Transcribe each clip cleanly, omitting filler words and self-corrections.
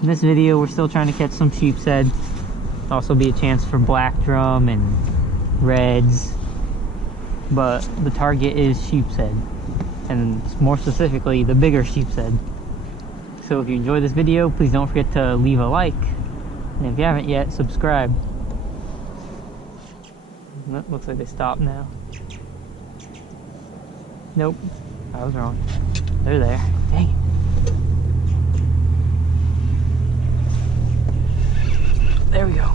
In this video, we're still trying to catch some sheepshead. Also be a chance for black drum and reds, but the target is sheepshead, and more specifically the bigger sheepshead. So if you enjoyed this video, please don't forget to leave a like, and if you haven't yet, subscribe. Looks like they stopped now. Nope, I was wrong. They're there. Dang it. There we go.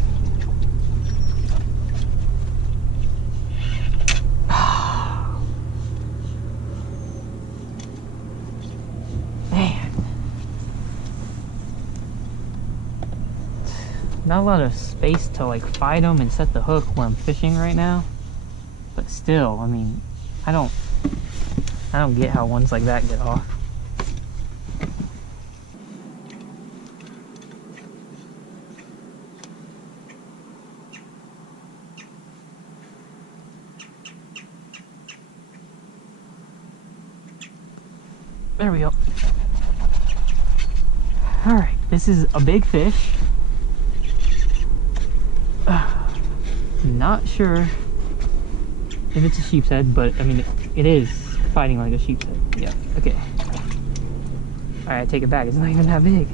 Man. Not a lot of space to like fight them and set the hook where I'm fishing right now. But still, I mean, I don't get how ones like that get off. There we go. Alright, this is a big fish. Not sure if it's a sheepshead, but I mean, it is fighting like a sheepshead. Yeah, okay. Alright, I take it back. It's not even that big.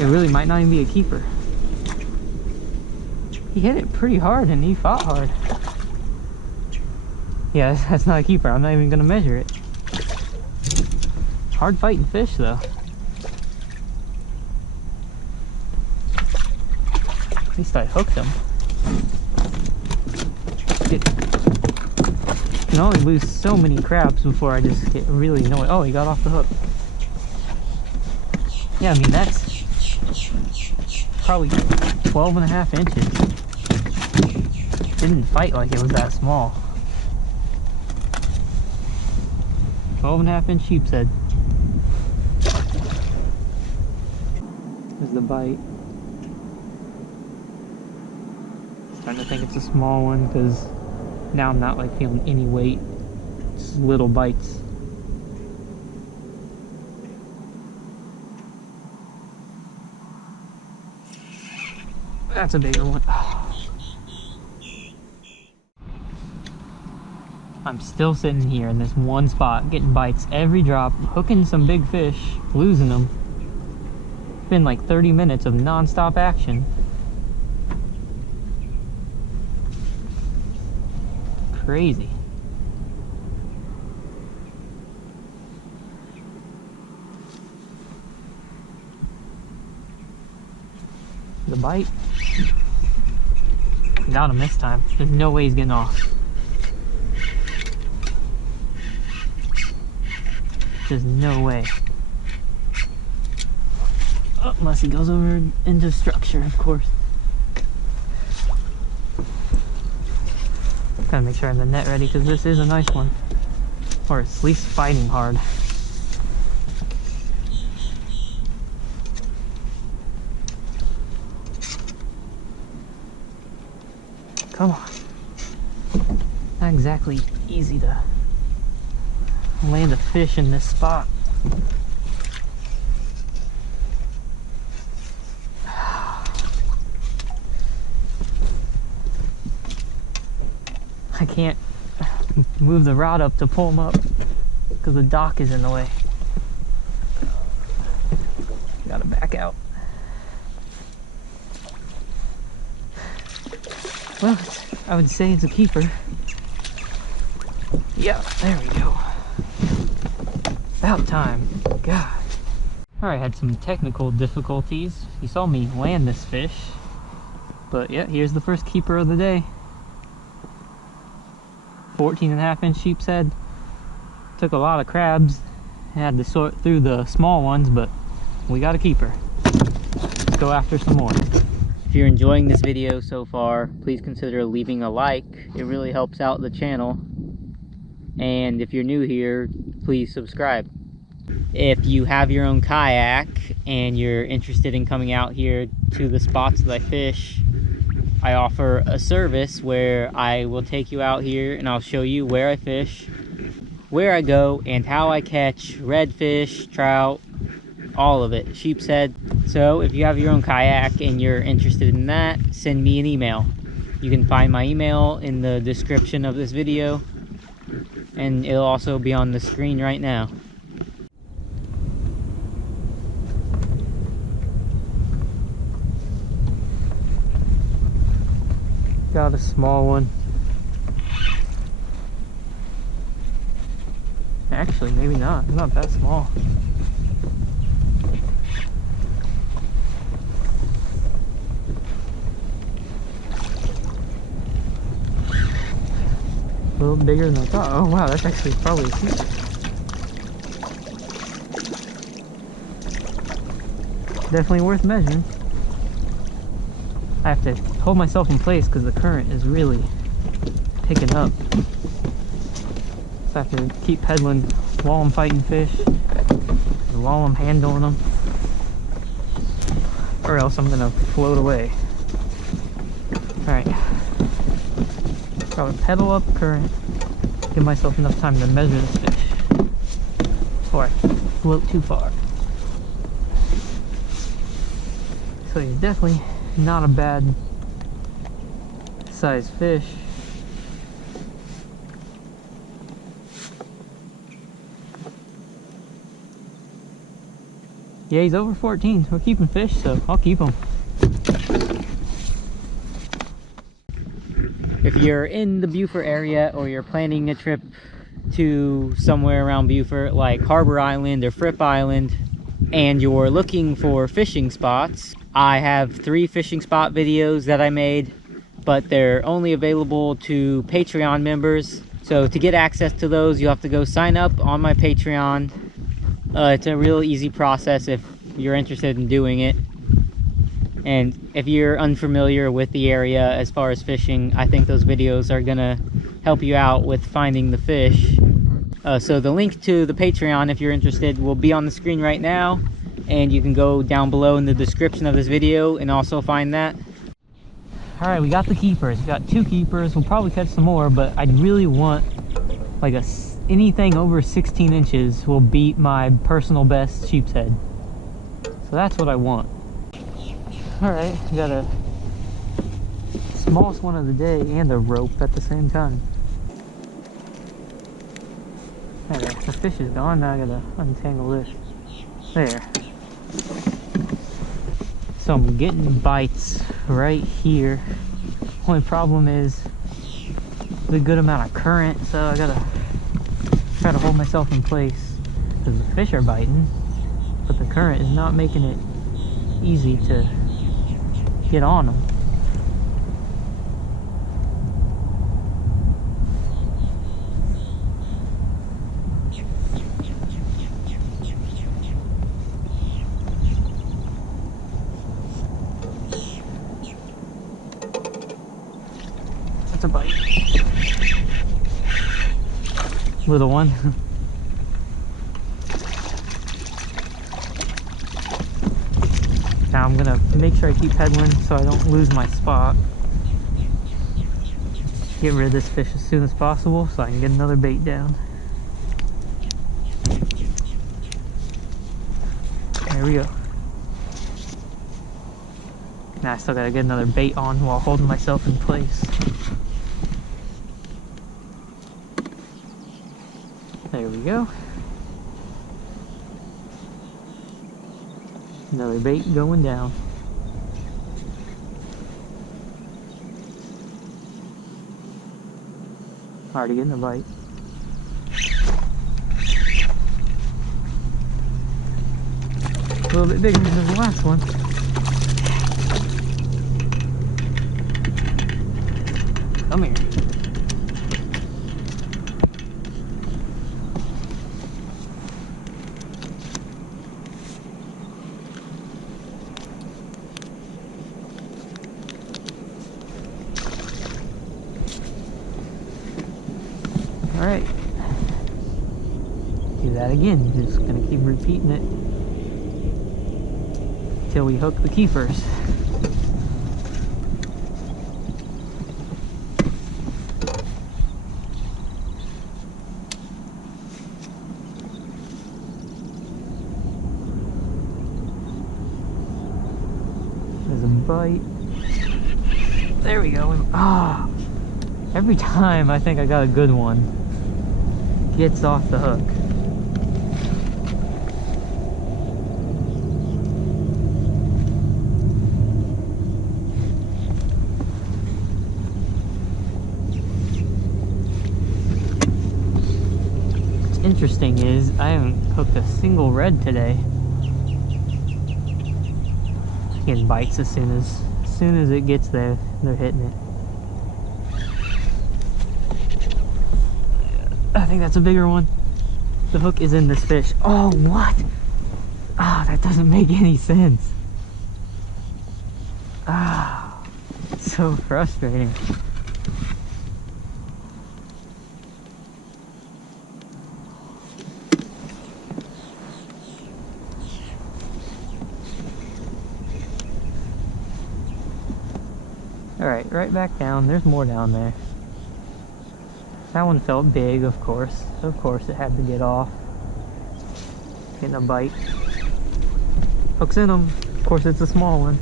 It really might not even be a keeper. He hit it pretty hard and he fought hard. Yeah, that's not a keeper. I'm not even gonna measure it. Hard fighting fish though. At least I hooked him. You can only lose so many crabs before I just get really annoyed. Oh, he got off the hook. Yeah, I mean, that's probably 12.5 inches. Didn't fight like it was that small. 12.5 inch sheepshead. There's the bite. Starting to think it's a small one because now I'm not like feeling any weight. Just little bites. That's a bigger one. I'm still sitting here in this one spot, getting bites every drop, hooking some big fish, losing them. It's been like 30 minutes of non-stop action. Crazy. The bite. Got him this time. There's no way he's getting off. There's no way. Oh, unless he goes over into structure, of course. Gotta make sure I have the net ready because this is a nice one. Or at least fighting hard. Come on. Not exactly easy to land a fish in this spot. I can't move the rod up to pull him up because the dock is in the way. Gotta back out. Well, I would say it's a keeper. Yeah, there we go. About time. God. Alright, had some technical difficulties. You saw me land this fish. But yeah, here's the first keeper of the day. 14.5 inch sheepshead. Took a lot of crabs. Had to sort through the small ones, but we got a keeper. Let's go after some more. If you're enjoying this video so far, please consider leaving a like. It really helps out the channel. And if you're new here, please subscribe. If you have your own kayak and you're interested in coming out here to the spots that I fish, I offer a service where I will take you out here and I'll show you where I fish, where I go and how I catch redfish, trout, all of it, sheepshead. So if you have your own kayak and you're interested in that, send me an email. You can find my email in the description of this video, and it'll also be on the screen right now. Got a small one. Actually, maybe not. Not that small. A little bigger than I thought. Oh wow, that's actually probably a sheep. Definitely worth measuring. I have to hold myself in place because the current is really picking up. So I have to keep pedaling while I'm fighting fish, and while I'm handling them, or else I'm gonna float away. Alright. Probably pedal up current, give myself enough time to measure this fish before I float too far. So he's definitely not a bad size fish. Yeah, he's over 14. We're keeping fish, so I'll keep him. If you're in the Beaufort area or you're planning a trip to somewhere around Beaufort like Harbor Island or Fripp Island and you're looking for fishing spots, I have 3 fishing spot videos that I made, but they're only available to Patreon members. So to get access to those, you have to go sign up on my Patreon. It's a real easy process if you're interested in doing it. And if you're unfamiliar with the area as far as fishing, I think those videos are gonna help you out with finding the fish. So the link to the Patreon, if you're interested, will be on the screen right now, and you can go down below in the description of this video and also find that. All right, we got the keepers. We got 2 keepers. We'll probably catch some more, but I really want like anything over 16 inches will beat my personal best sheepshead. So that's what I want. All right, we got a smallest one of the day and a rope at the same time. Okay, the fish is gone. Now I gotta untangle this. There. So I'm getting bites right here. Only problem is the good amount of current, so I gotta try to hold myself in place because the fish are biting, but the current is not making it easy to get on them. That's a bite. Little one. Now I'm gonna make sure I keep pedaling so I don't lose my spot. Get rid of this fish as soon as possible so I can get another bait down. There we go. Now I still gotta get another bait on while holding myself in place. There we go. Another bait going down. Already getting a bite. A little bit bigger than the last one. Come here. Alright, do that again. Just gonna keep repeating it until we hook the keepers. bite. There we go. Ah, every time I think I got a good one, gets off the hook. What's interesting is I haven't hooked a single red today. Getting bites as soon as it gets there, they're hitting it. I think that's a bigger one. The hook is in this fish. Oh, what? Ah, that doesn't make any sense. Ah, so frustrating. Alright, right back down. There's more down there. That one felt big, of course. Of course it had to get off. Getting a bite. Hook's in them. Of course it's a small one.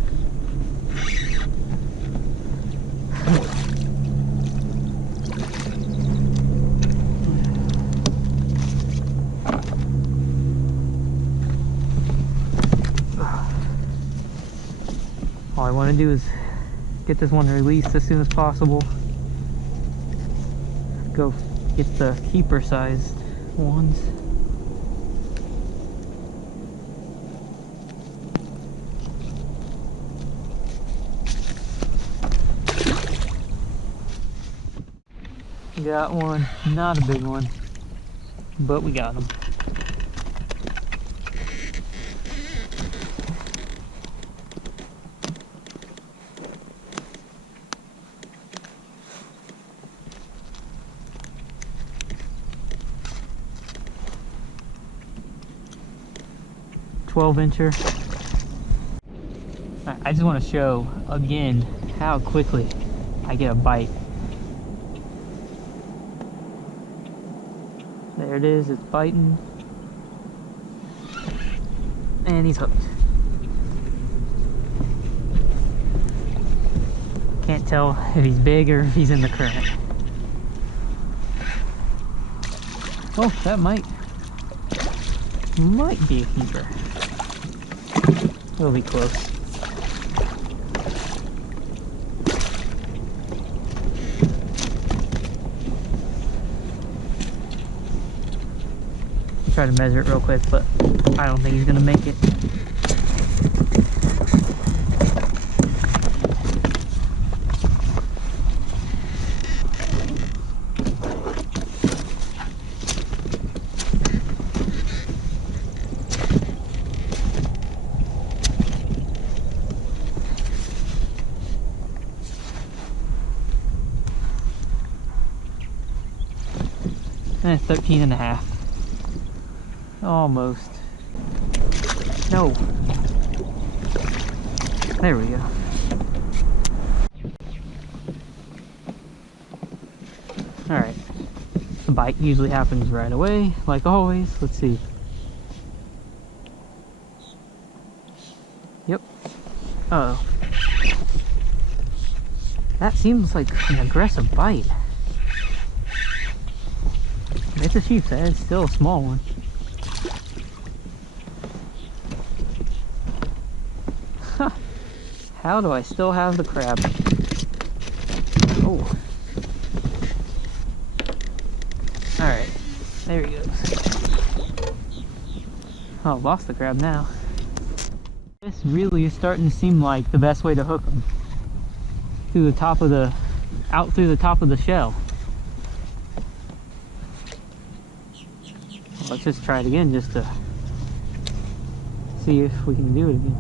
All I want to do is get this one released as soon as possible. Go get the keeper sized ones. Got one, not a big one, but we got them. Incher. I just want to show again how quickly I get a bite. There it is, it's biting. And he's hooked. Can't tell if he's big or if he's in the current. Oh, that might be a keeper. It'll be close. I'll try to measure it real quick, but I don't think he's gonna make it. Eh, 13 and a half. Almost. No. There we go. Alright. The bite usually happens right away, like always. Let's see. Yep. Uh-oh. That seems like an aggressive bite. It's a sheepshead, it's still a small one. Huh. How do I still have the crab? Oh. Alright, there he goes. Oh, lost the crab now. This really is starting to seem like the best way to hook them. Through the top of the, out through the top of the shell. Let's just try it again just to see if we can do it again.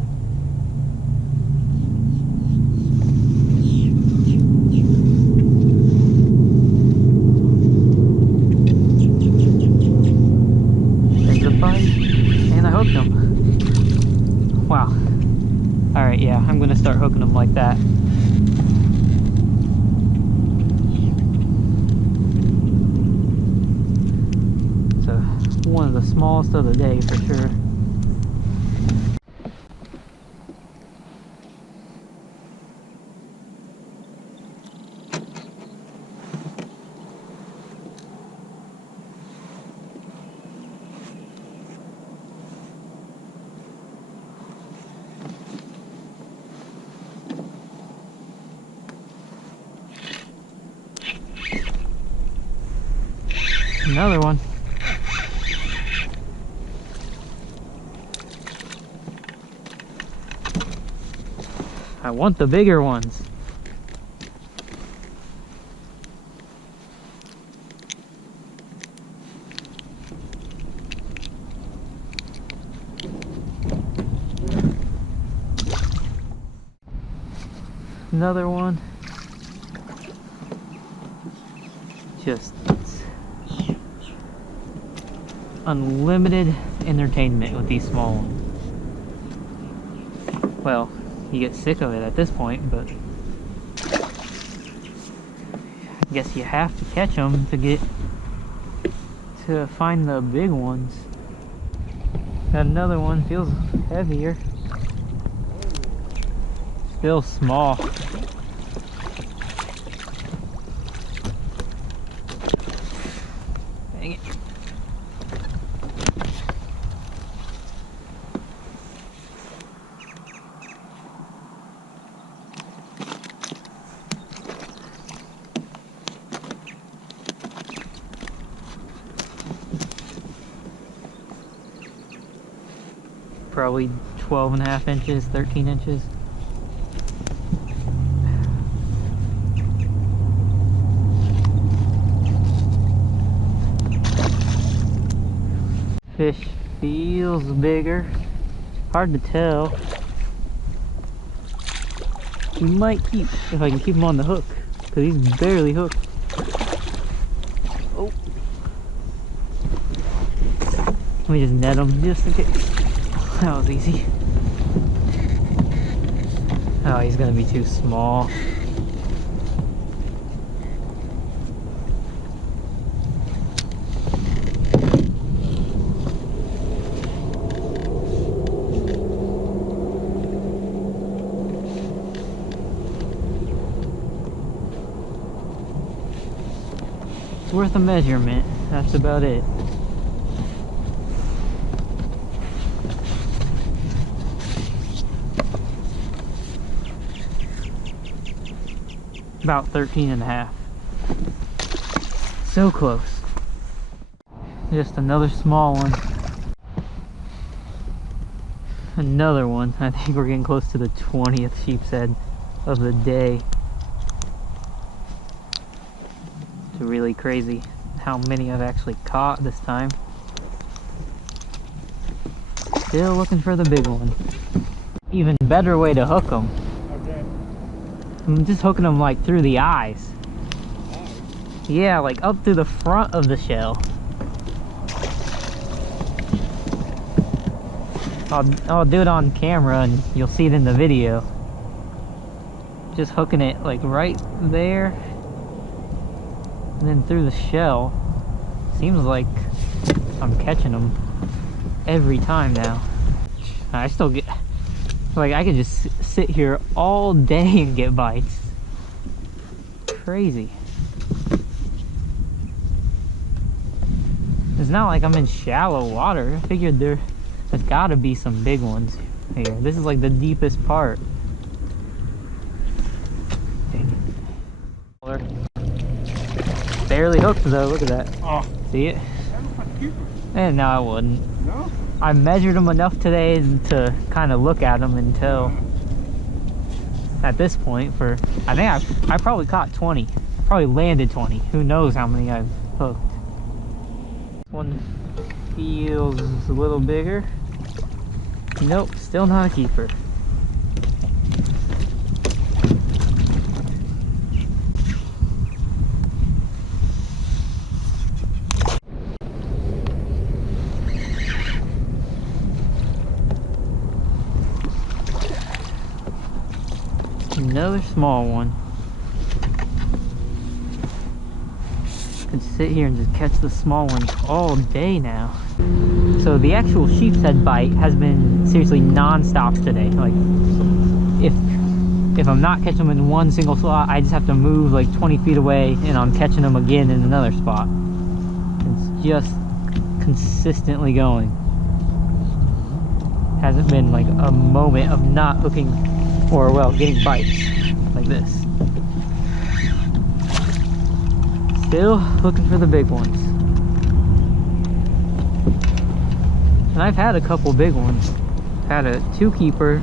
There's a bite, and I hooked him. Wow. Alright, yeah, I'm gonna start hooking them like that. One of the smallest of the day for sure. Another one. I want the bigger ones. Another one. Just unlimited entertainment with these small ones. Well, you get sick of it at this point, but I guess you have to catch them to find the big ones. Got another one, feels heavier. Still small. Dang it. Probably 12.5 inches, 13 inches. Fish feels bigger. Hard to tell. We might keep, if I can keep him on the hook, because he's barely hooked. Oh. Let me just net him just in case. That was easy. Oh, he's gonna be too small. It's worth a measurement. That's about it. About 13.5. So close. Just another small one. Another one. I think we're getting close to the 20th sheepshead of the day. It's really crazy how many I've actually caught this time. Still looking for the big one. Even better way to hook them. I'm just hooking them like through the eyes. Yeah, like up through the front of the shell. I'll do it on camera and you'll see it in the video. Just hooking it like right there. And then through the shell. Seems like I'm catching them every time now. I still get... Like, I could just sit here all day and get bites. Crazy. It's not like I'm in shallow water. I figured there's gotta be some big ones here. This is like the deepest part. Barely hooked though, look at that. Oh. See it? And no, I wouldn't. No? I measured them enough today to kind of look at them and tell at this point for, I think I probably caught 20. Probably landed 20. Who knows how many I've hooked. This one feels a little bigger. Nope, still not a keeper. Another small one. Could sit here and just catch the small ones all day now. So the actual sheepshead bite has been seriously non-stop today. Like, if I'm not catching them in one single spot, I just have to move like 20 feet away and I'm catching them again in another spot. It's just consistently going. Hasn't been like a moment of not hooking or, well, getting bites like this. Still looking for the big ones. And I've had a couple big ones. I've had a 2-keeper,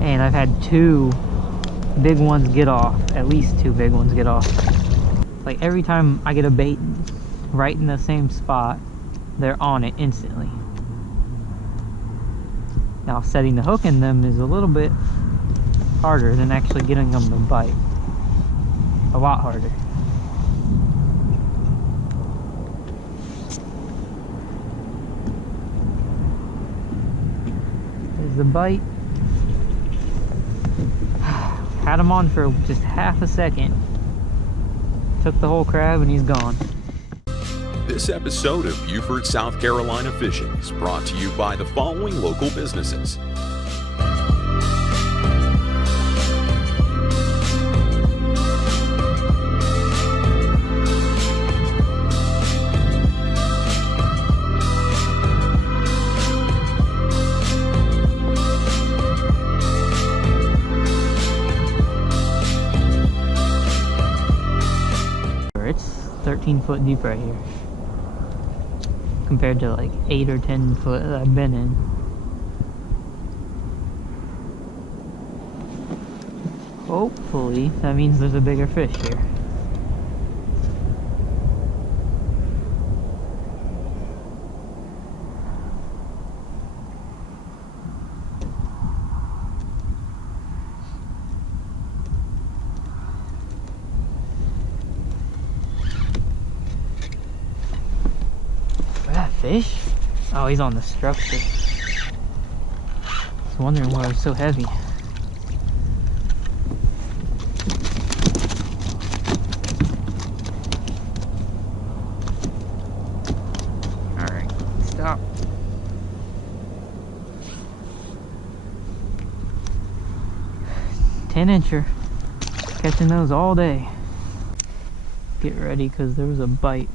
and I've had 2 big ones get off. At least 2 big ones get off. Like every time I get a bait right in the same spot, they're on it instantly. Now setting the hook in them is a little bit harder than actually getting them to bite. A lot harder. There's the bite. Had him on for just half a second. Took the whole crab and he's gone. This episode of Beaufort, South Carolina Fishing is brought to you by the following local businesses. It's 13 foot deep right here, compared to like 8 or 10 foot that I've been in. Hopefully that means there's a bigger fish here. Fish? Oh, he's on the structure. I was wondering why it was so heavy. Alright, stop. "10-incher. Catching those all day." Get ready, because there was a bite.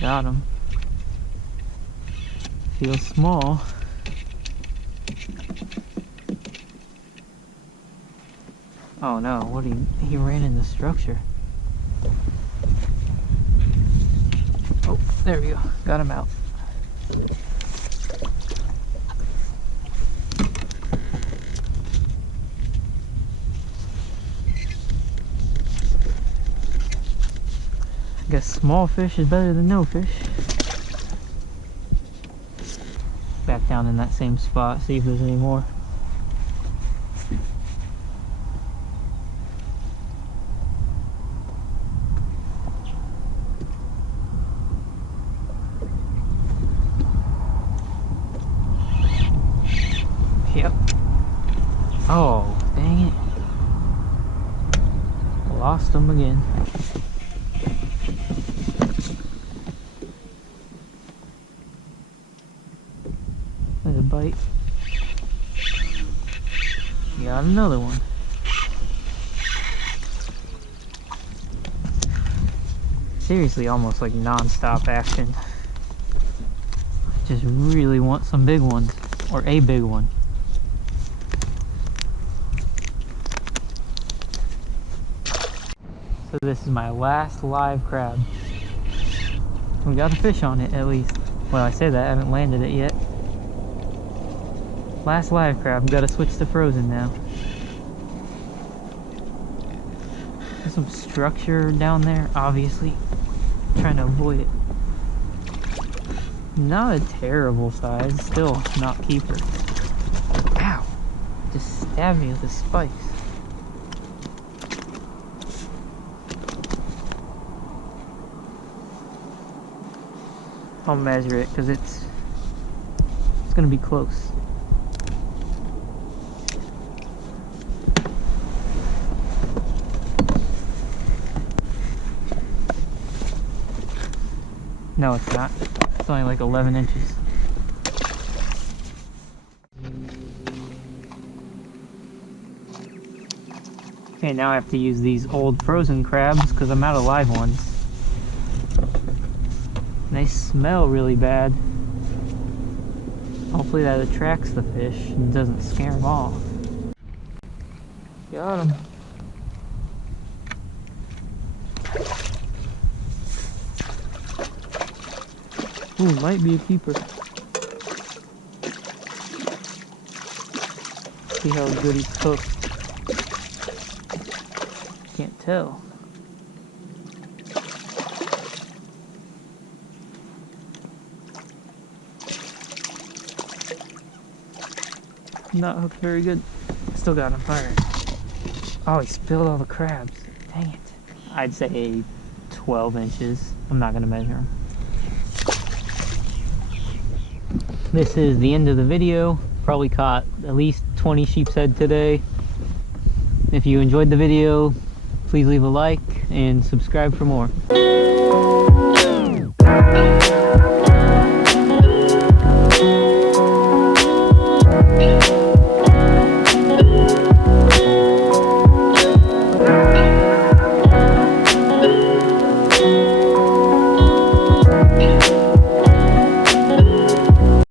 Got him. Feels small. Oh no, what he ran in the structure. Oh, there we go. Got him out. I guess small fish is better than no fish. Back down in that same spot, see if there's any more. Yep. Oh, dang it. Lost them again. There's a bite. Got another one. Seriously, almost like non-stop action. Just really want some big ones, or a big one. So this is my last live crab. We got a fish on it at least. Well, I say that, I haven't landed it yet. Last live crab, gotta switch to frozen now. There's some structure down there, obviously. Trying to avoid it. Not a terrible size, still not keeper. Ow! Just stabbed me with the spikes. I'll measure it because it's gonna be close. No, it's not. It's only like 11 inches. Okay, now I have to use these old frozen crabs because I'm out of live ones. They smell really bad. Hopefully that attracts the fish and doesn't scare them off. Got him. Ooh, might be a keeper. See how good he's cooked. Can't tell. Not hooked very good. Still got him. Alright. Oh, he spilled all the crabs. Dang it. I'd say 12 inches. I'm not going to measure them. This is the end of the video. Probably caught at least 20 sheepshead today. If you enjoyed the video, please leave a like and subscribe for more.